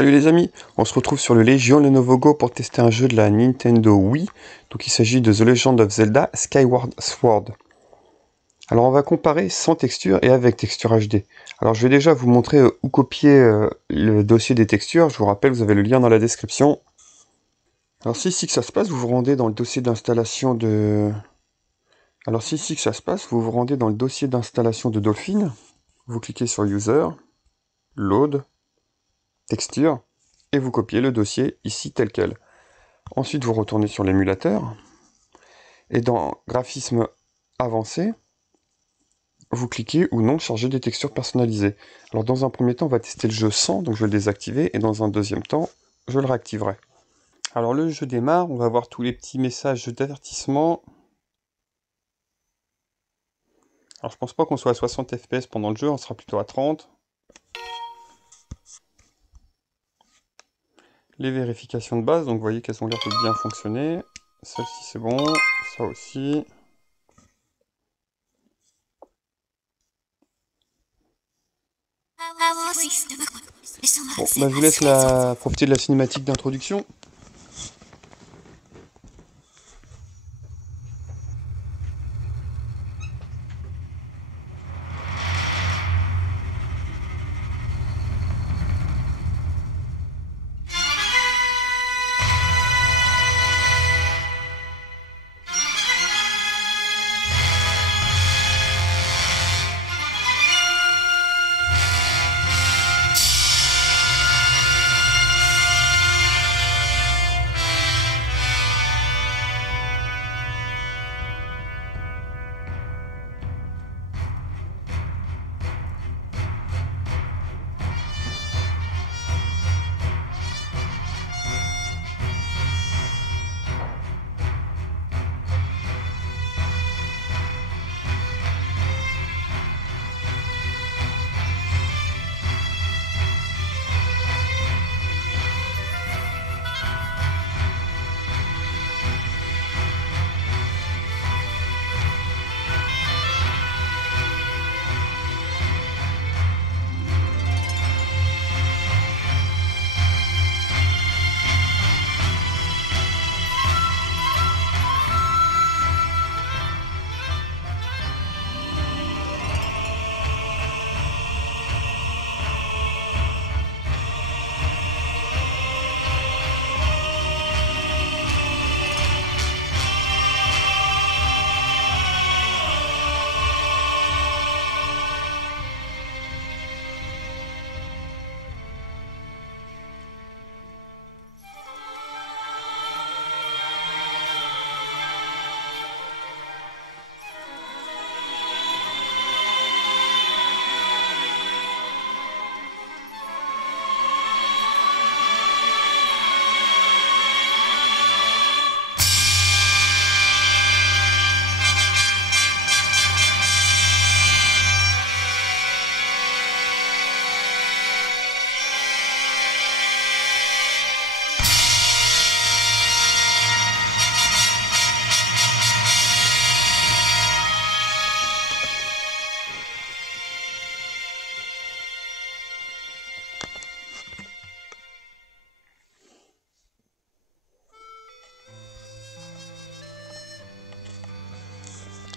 Salut les amis, on se retrouve sur le Légion Lenovo Go pour tester un jeu de la Nintendo Wii. Donc il s'agit de The Legend of Zelda Skyward Sword. Alors on va comparer sans texture et avec texture HD. Alors je vais déjà vous montrer où copier le dossier des textures. Je vous rappelle, vous avez le lien dans la description. Alors c'est ici que ça se passe, vous vous rendez dans le dossier d'installation de... Alors c'est ici que ça se passe, vous vous rendez dans le dossier d'installation de Dolphin. Vous cliquez sur User, Load, Texture, et vous copiez le dossier ici tel quel. Ensuite, vous retournez sur l'émulateur, et dans Graphisme avancé, vous cliquez ou non Charger des textures personnalisées. Alors dans un premier temps, on va tester le jeu sans, donc je vais le désactiver, et dans un deuxième temps, je le réactiverai. Alors le jeu démarre, on va voir tous les petits messages d'avertissement. Alors je pense pas qu'on soit à 60 fps pendant le jeu, on sera plutôt à 30. Les vérifications de base, donc vous voyez qu'elles ont l'air de bien fonctionner. Celle-ci c'est bon, ça aussi. Bon, bah, je vous laisse profiter de la cinématique d'introduction.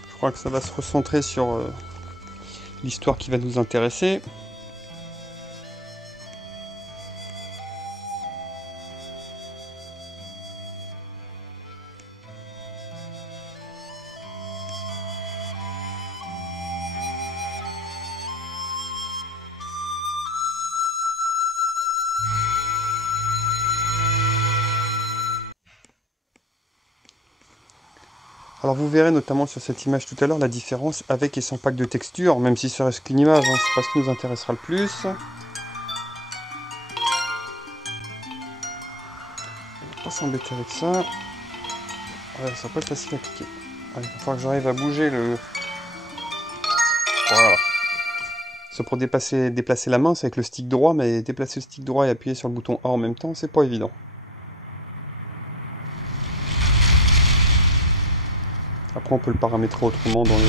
Je crois que ça va se recentrer sur l'histoire qui va nous intéresser. Alors vous verrez notamment sur cette image tout à l'heure la différence avec et sans pack de texture, même si ça reste qu'une image, hein, c'est pas ce qui nous intéressera le plus. On va pas s'embêter avec ça. Ouais, ça va pas être facile à cliquer. Il va falloir que j'arrive à bouger le... Voilà. C'est pour déplacer la main, c'est avec le stick droit, mais déplacer le stick droit et appuyer sur le bouton A en même temps, c'est pas évident. Après on peut le paramétrer autrement dans le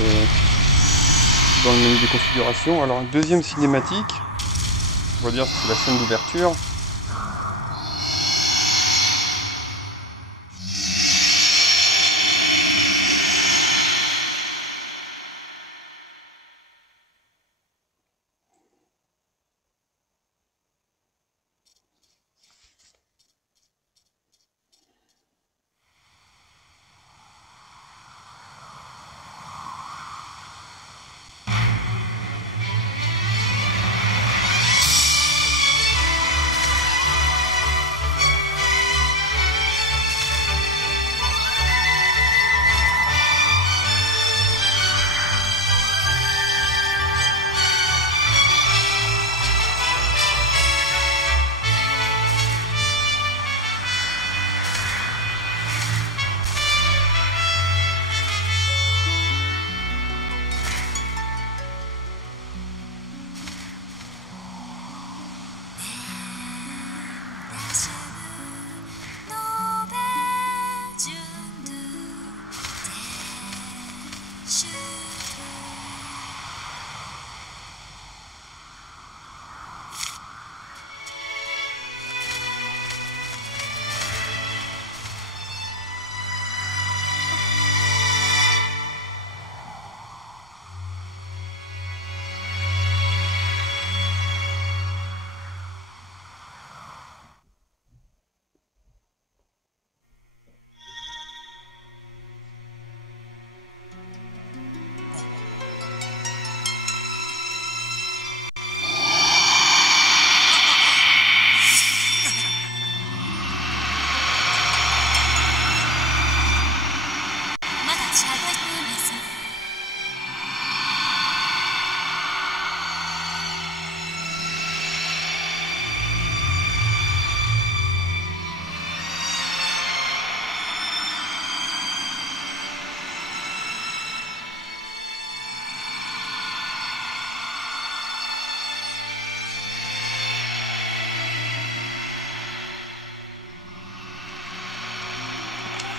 menu des configurations. Alors une deuxième cinématique, on va dire que c'est la scène d'ouverture.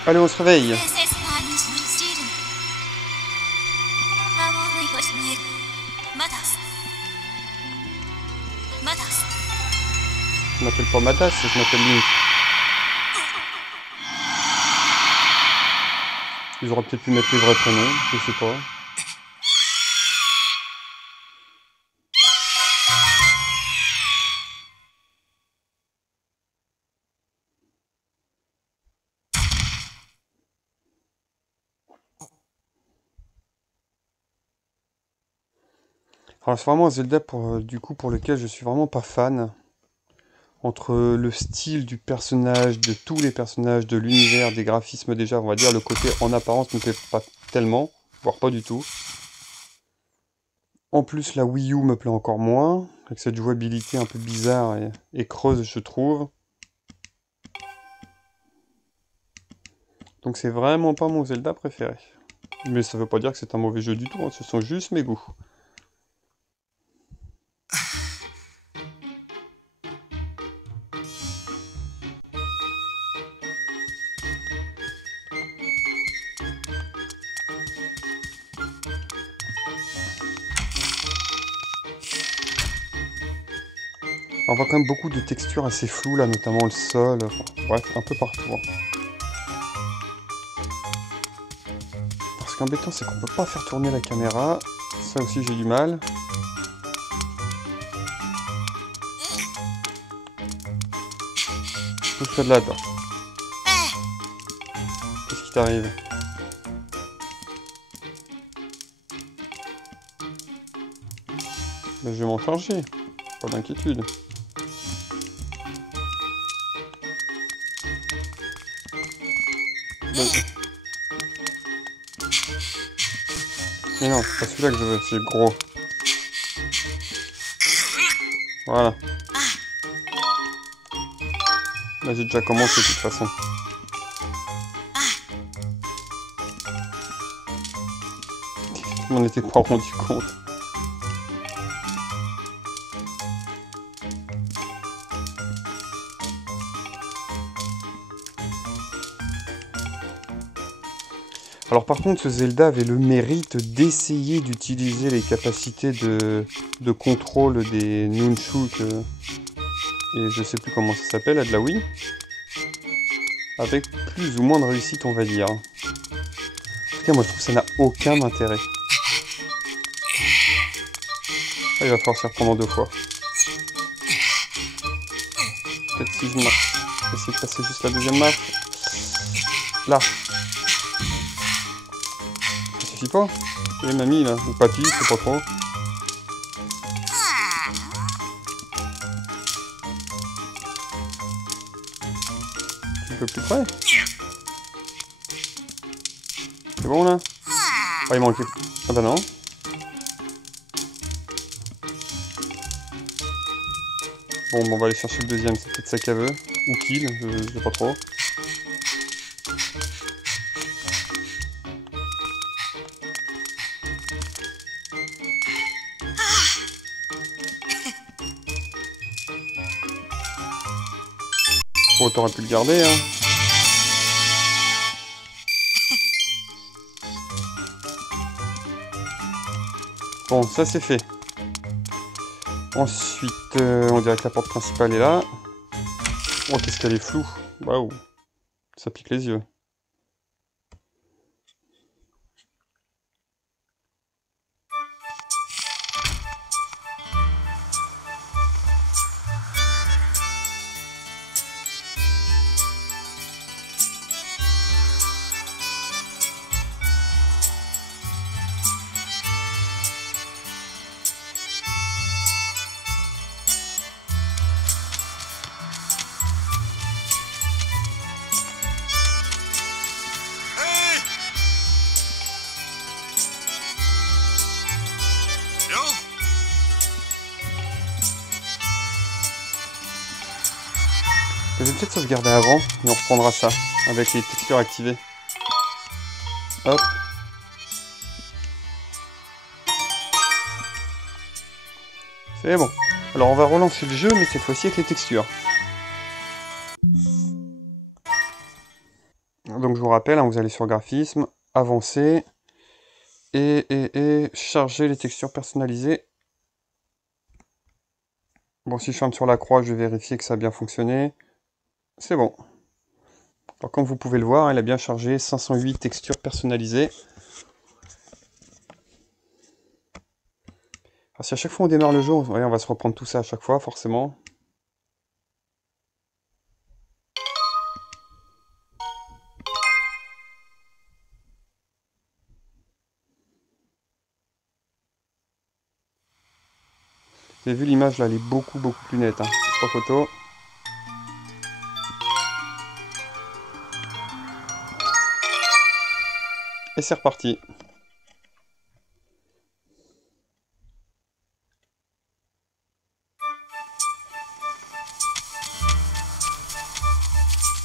Allez, on se réveille. Je m'appelle pas Madas, je m'appelle Link. Ils auraient peut-être pu mettre les vrais prénoms, je sais pas. Alors c'est vraiment un Zelda du coup pour lequel je suis vraiment pas fan. Entre le style du personnage, de tous les personnages, de l'univers, des graphismes déjà, on va dire, le côté en apparence ne me plaît pas tellement, voire pas du tout. En plus la Wii U me plaît encore moins, avec cette jouabilité un peu bizarre et creuse je trouve. Donc c'est vraiment pas mon Zelda préféré. Mais ça veut pas dire que c'est un mauvais jeu du tout, hein, ce sont juste mes goûts. On voit quand même beaucoup de textures assez floues là, notamment le sol, enfin, bref, un peu partout. Hein. Alors, ce qui est embêtant, c'est qu'on peut pas faire tourner la caméra. Ça aussi, j'ai du mal. Pousse-toi de là, toi. Qu'est-ce qui t'arrive? Ben, je vais m'en charger. Pas d'inquiétude. Ben... Mais non, c'est pas celui-là que je veux, c'est le gros. Voilà. Là, j'ai déjà commencé de toute façon. Je m'en étais pas rendu compte. Alors par contre, ce Zelda avait le mérite d'essayer d'utiliser les capacités de contrôle des Nunchuk, et je sais plus comment ça s'appelle, à de la Wii, avec plus ou moins de réussite, on va dire. En tout cas, moi je trouve que ça n'a aucun intérêt. Ah, il va falloir s'y reprendre 2 fois. Peut-être si je marche. Je vais essayer de passer juste la deuxième marche. Là. Ça suffit pas? Et mamie là, ou papy, je sais pas trop. Un peu plus près. C'est bon là? Ah, il manquait. Ah bah non. Bon, on va aller chercher le deuxième, c'est peut-être ça qu'elle veut. Ou qu'il, je sais pas trop. Oh, t'aurais pu le garder, hein. Bon, ça c'est fait. Ensuite, on dirait que la porte principale est là. Oh, qu'est-ce qu'elle est floue. Waouh. Ça pique les yeux. Je vais peut-être sauvegarder avant, et on reprendra ça, avec les textures activées. Hop. C'est bon. Alors on va relancer le jeu, mais cette fois-ci avec les textures. Donc je vous rappelle rappelle, hein, vous allez sur graphisme, avancer, et charger les textures personnalisées. Bon, si je ferme sur la croix, je vais vérifier que ça a bien fonctionné. C'est bon. Alors, comme vous pouvez le voir, elle a bien chargé 508 textures personnalisées. Alors, si à chaque fois on démarre le jeu, on va se reprendre tout ça à chaque fois, forcément. Vous avez vu l'image là, elle est beaucoup plus nette. Hein. Pas photo. Et c'est reparti.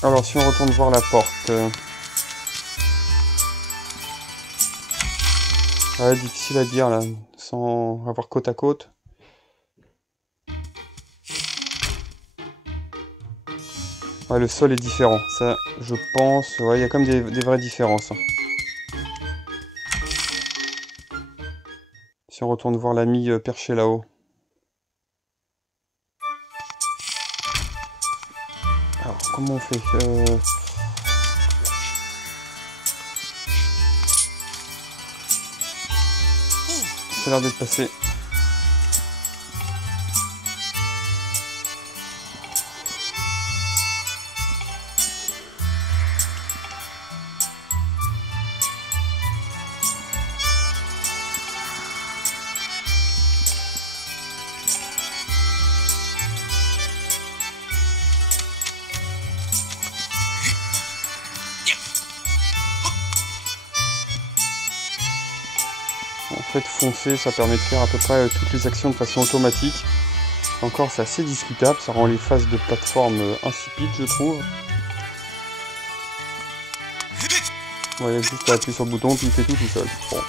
Alors si on retourne voir la porte. Ouais, difficile à dire là, sans avoir côte à côte. Ouais, le sol est différent, ça je pense, ouais, il y a comme des vraies différences. Hein. Si on retourne voir l'ami perché là-haut. Alors, comment on fait Ça a l'air d'être passé. En fait, foncer, ça permet de faire à peu près toutes les actions de façon automatique. Encore, c'est assez discutable, ça rend les phases de plateforme insipides, je trouve. Ouais, juste à appuyer sur le bouton, puis il fait tout seul. Bon.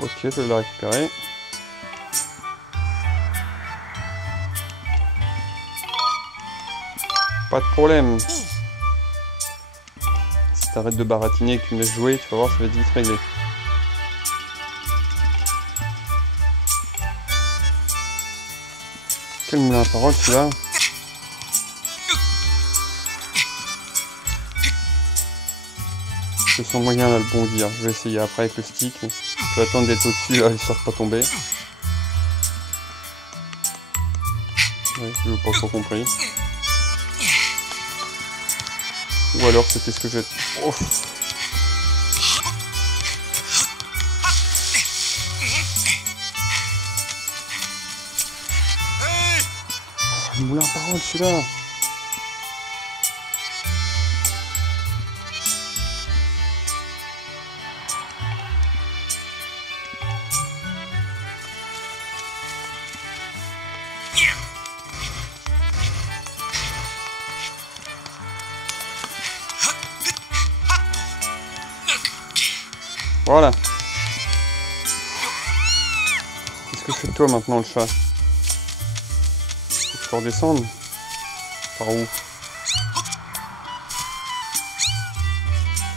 Ok, je vais la récupérer. Pas de problème. Si t'arrêtes de baratiner et que tu me laisses jouer, tu vas voir, ça va être vite réglé. Quel moulin à parole celui-là. Je sens moyen à le bondir. Je vais essayer après avec le stick. Je vais attendre d'être au-dessus, histoire de pas tomber. Ouais, je n'ai pas trop compris. Ou alors c'était ce que j'ai... Oh. Le moulin à parole celui-là. Voilà. Qu'est-ce que je fais de toi maintenant, le chat? Faut que je te redescende. Par où?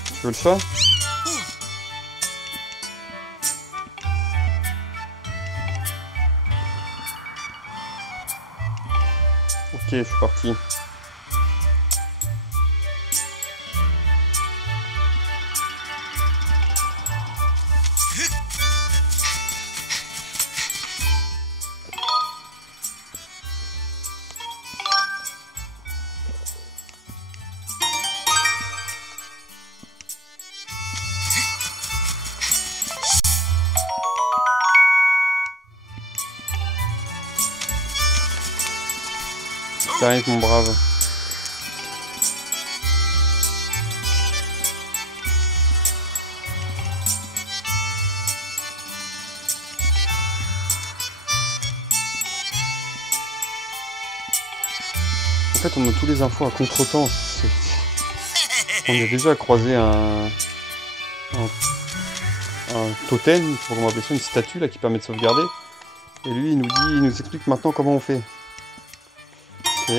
Tu veux le chat? Ok, je suis parti. T'arrives, mon brave. fait, on a tous les infos à contre-temps. On a déjà croisé un totem, je sais pas comment appeler ça, une statue là qui permet de sauvegarder. Et lui, il nous explique maintenant comment on fait. Ok.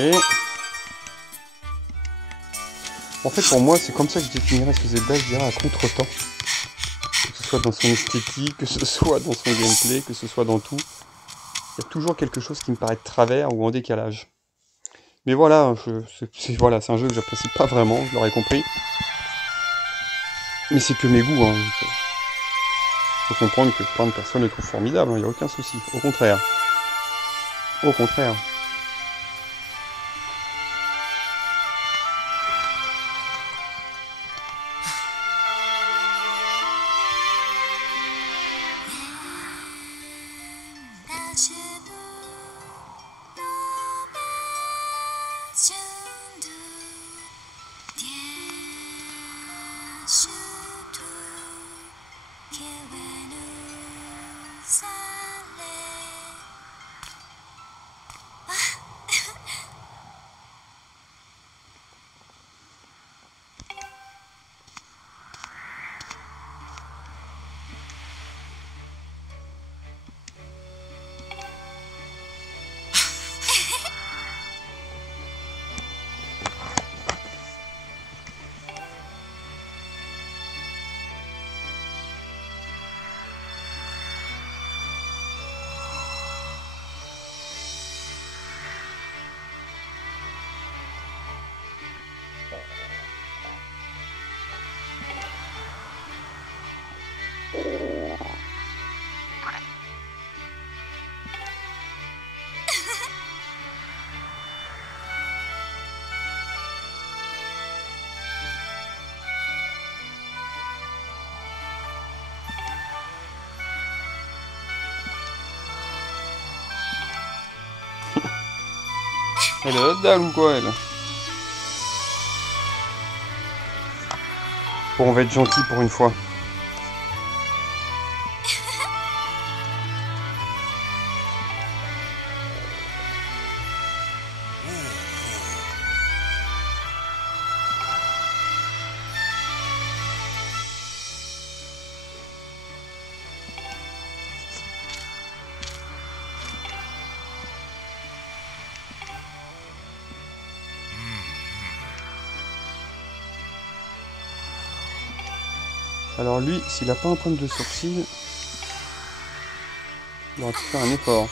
En fait, pour moi, c'est comme ça que je définirais ce Zelda, je dirais à contre-temps. Que ce soit dans son esthétique, que ce soit dans son gameplay, que ce soit dans tout. Il y a toujours quelque chose qui me paraît de travers ou en décalage. Mais voilà, c'est un jeu que j'apprécie pas vraiment, je l'aurais compris. Mais c'est que mes goûts, hein. Faut comprendre que plein de personnes le trouvent formidable, il n'y a aucun souci. Au contraire. Au contraire. Elle est là-dedans ou quoi, elle? Bon, on va être gentil pour une fois. Alors lui, s'il a pas un problème de sourcil, il aurait pu faire un effort.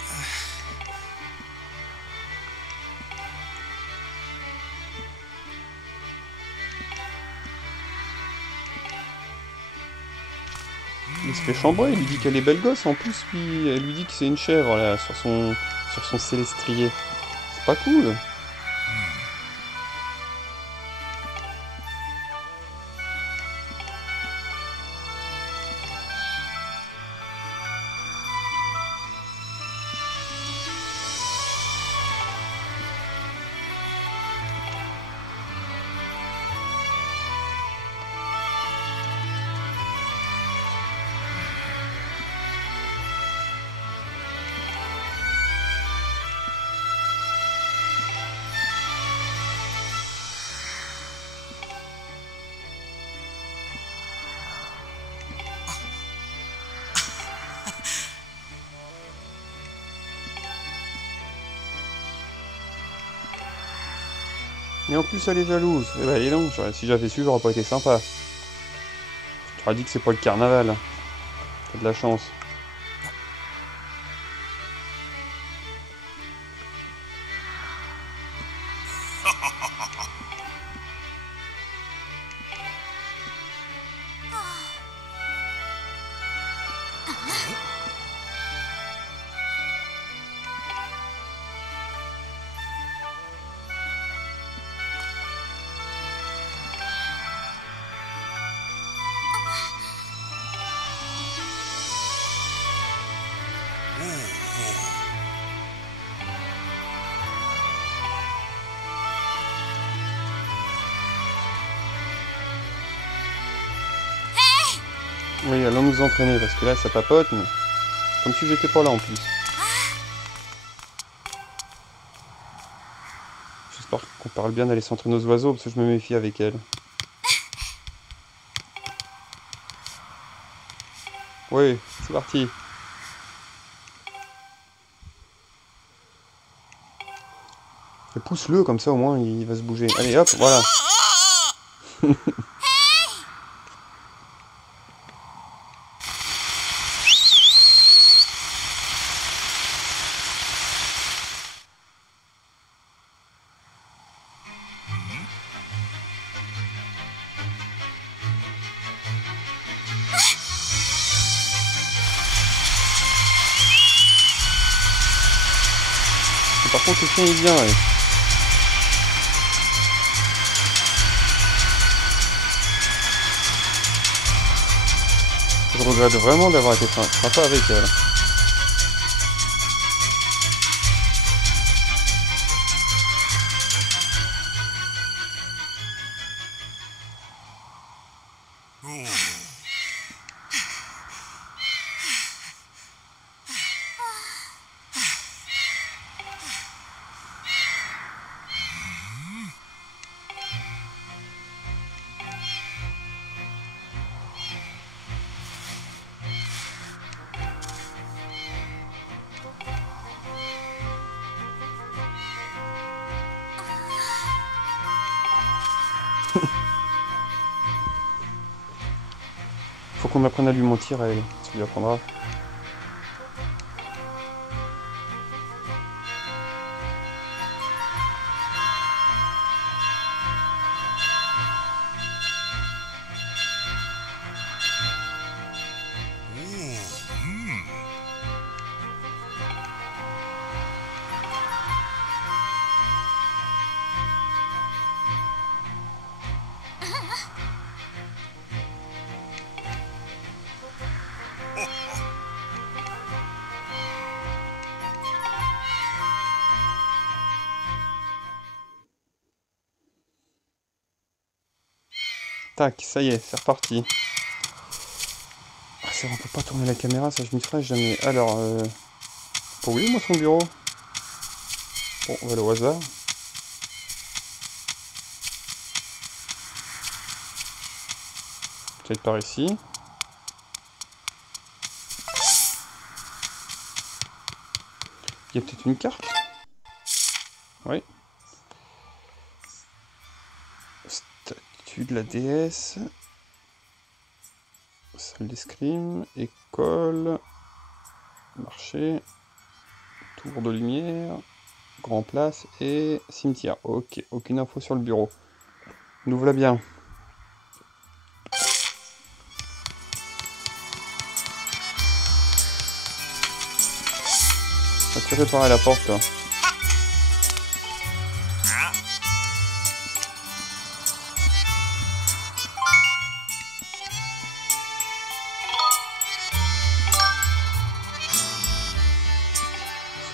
Il se fait chambrer, il lui dit qu'elle est belle gosse, en plus lui, elle lui dit que c'est une chèvre là, sur son célestrier. C'est pas cool. Et en plus elle est jalouse. Eh ben dis donc, si j'avais su, j'aurais pas été sympa. Tu aurais dit que c'est pas le carnaval. T'as de la chance. Oui, allons nous entraîner, parce que là, ça papote, mais... Comme si j'étais pas là, en plus. J'espère qu'on Elle parle bien d'aller s'entraîner aux oiseaux parce que je me méfie avec elle. Oui, c'est parti. Et pousse-le comme ça au moins il va se bouger. Allez hop, voilà. Et par contre le chien il vient. Ouais. Je regrette vraiment d'avoir été sympa avec elle. Faut qu'on apprenne à lui mentir à elle, ça lui apprendra. Tac, ça y est, c'est reparti. Ah, c'est vrai, on peut pas tourner la caméra, ça je m'y ferai jamais. Alors, pour où est moi son bureau? Bon, on va aller au hasard. Peut-être par ici. Il y a peut-être une carte? Oui. Statue de la déesse. Salle d'escrime. École. Marché. Tour de lumière. Grand place et cimetière. Ok, aucune info sur le bureau. Nous voilà bien. As-tu réparé la porte toi?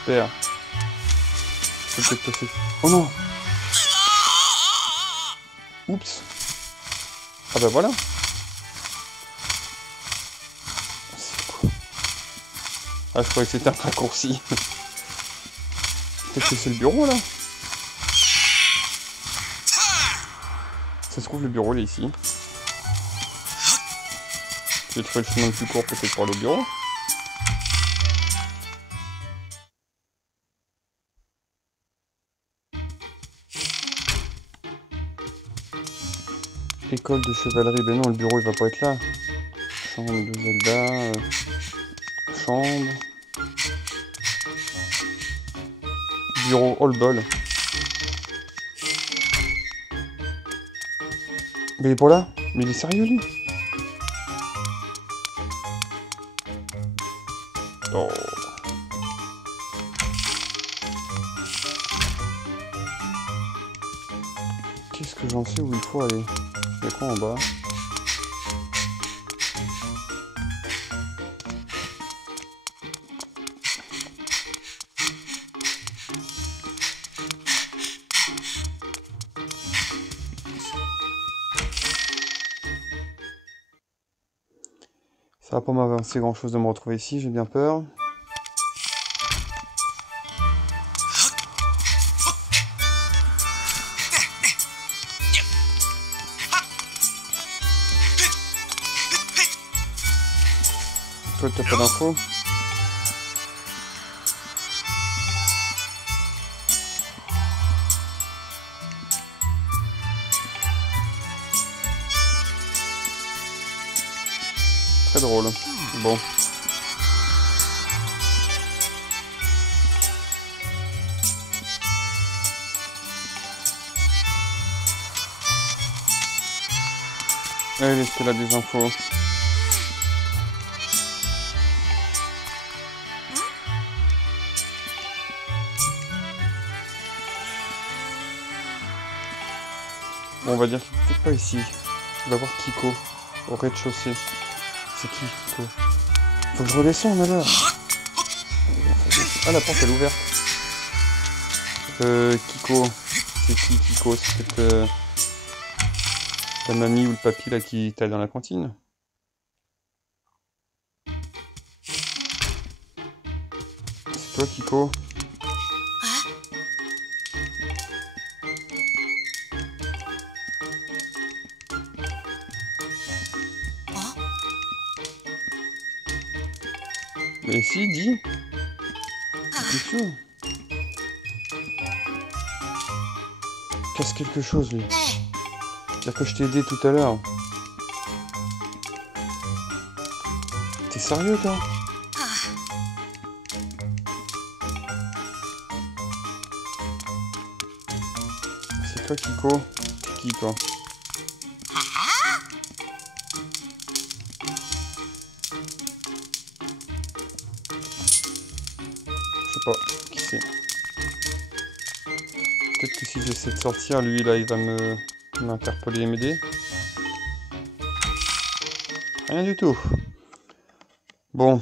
Super. C'est peut-être possible. Oh non! Oups! Ah bah voilà! C'est quoi? Ah, je croyais que c'était un raccourci. Peut-être que c'est le bureau là? Ça se trouve, le bureau il est ici. Je vais trouver le chemin le plus court peut-être pour aller au bureau. École de chevalerie, ben non, le bureau il va pas être là. Chambre de Zelda. Chambre. Bureau, oh le bol. Mais il est pas là? Mais il est sérieux lui? Oh. Qu'est-ce que j'en sais où il faut aller? Il y a quoi en bas? Ça va pas m'avancer grand chose de me retrouver ici, j'ai bien peur. Toi, t'as pas d'infos? Très drôle. Bon. Allez, est-ce qu'elle a des infos? Bon, on va dire qu'il est peut-être pas ici. On va voir Kiko, au rez-de-chaussée. C'est qui, Kiko? Faut que je redescende, alors. Ah, la porte, elle est ouverte. Kiko. C'est qui, Kiko? C'est peut-être ta mamie ou le papy, là, qui t'aide dans la cantine? C'est toi, Kiko? Mais si, dis. T'es sûr? Casse quelque chose, lui. C'est-à-dire que je t'ai aidé tout à l'heure. T'es sérieux, toi? C'est toi, Kiko? T'es qui, toi? Je sais pas. Qui c'est? Peut-être que si j'essaie de sortir, lui, là, il va m'interpeller et m'aider. Rien du tout. Bon.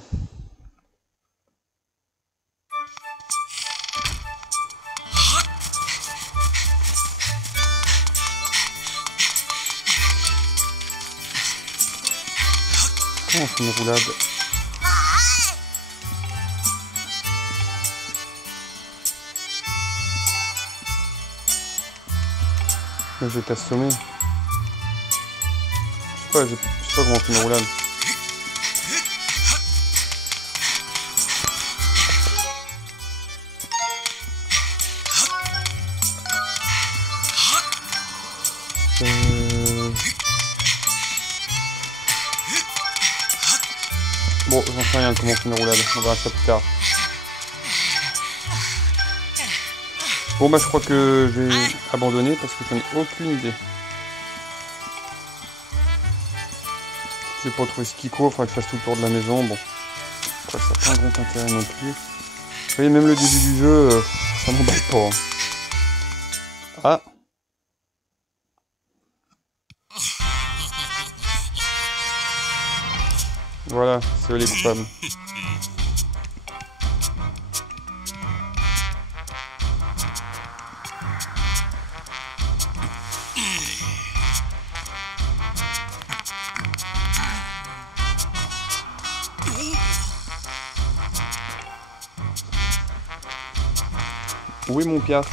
Comment on fait une roulade? Je vais t'assommer. Je sais pas comment on fait une roulade. Bon, j'en sais rien de comment on fait une roulade. On verra ça plus tard. Bon, bah, je crois que je vais abandonner parce que j'en ai aucune idée. Je vais pas retrouver ce Kiko, il faudra que je fasse tout le tour de la maison. Bon, après, ça n'a pas un grand intérêt non plus. Vous voyez, même le début du jeu, ça m'emballe pas. Hein. Ah! Voilà, c'est eux les coupables. Où est mon piaf?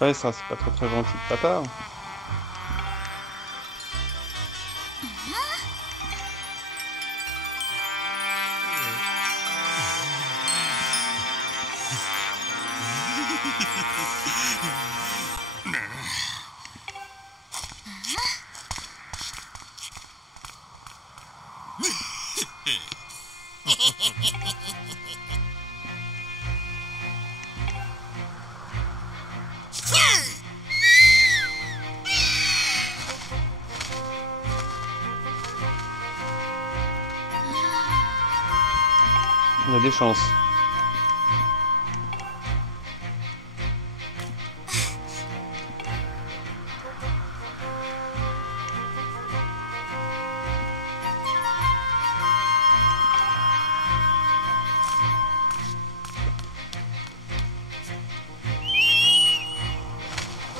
Ouais, ça, c'est pas très gentil de ta part. On a des chances.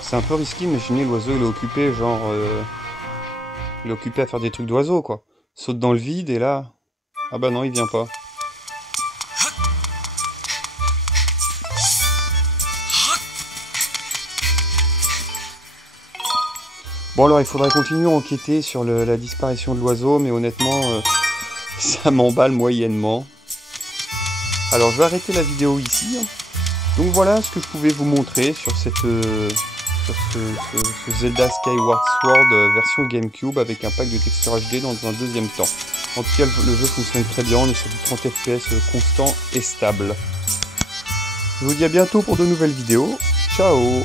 C'est un peu risqué, imaginez l'oiseau il est occupé, genre... il est occupé à faire des trucs d'oiseau, quoi. Saute dans le vide et là... Ah bah non, il vient pas. Bon alors il faudrait continuer à enquêter sur la disparition de l'oiseau, mais honnêtement, ça m'emballe moyennement. Alors je vais arrêter la vidéo ici. Donc voilà ce que je pouvais vous montrer sur cette... sur ce Zelda Skyward Sword version GameCube avec un pack de texture HD dans un deuxième temps. En tout cas, le jeu fonctionne très bien, on est sur du 30 FPS constant et stable. Je vous dis à bientôt pour de nouvelles vidéos. Ciao!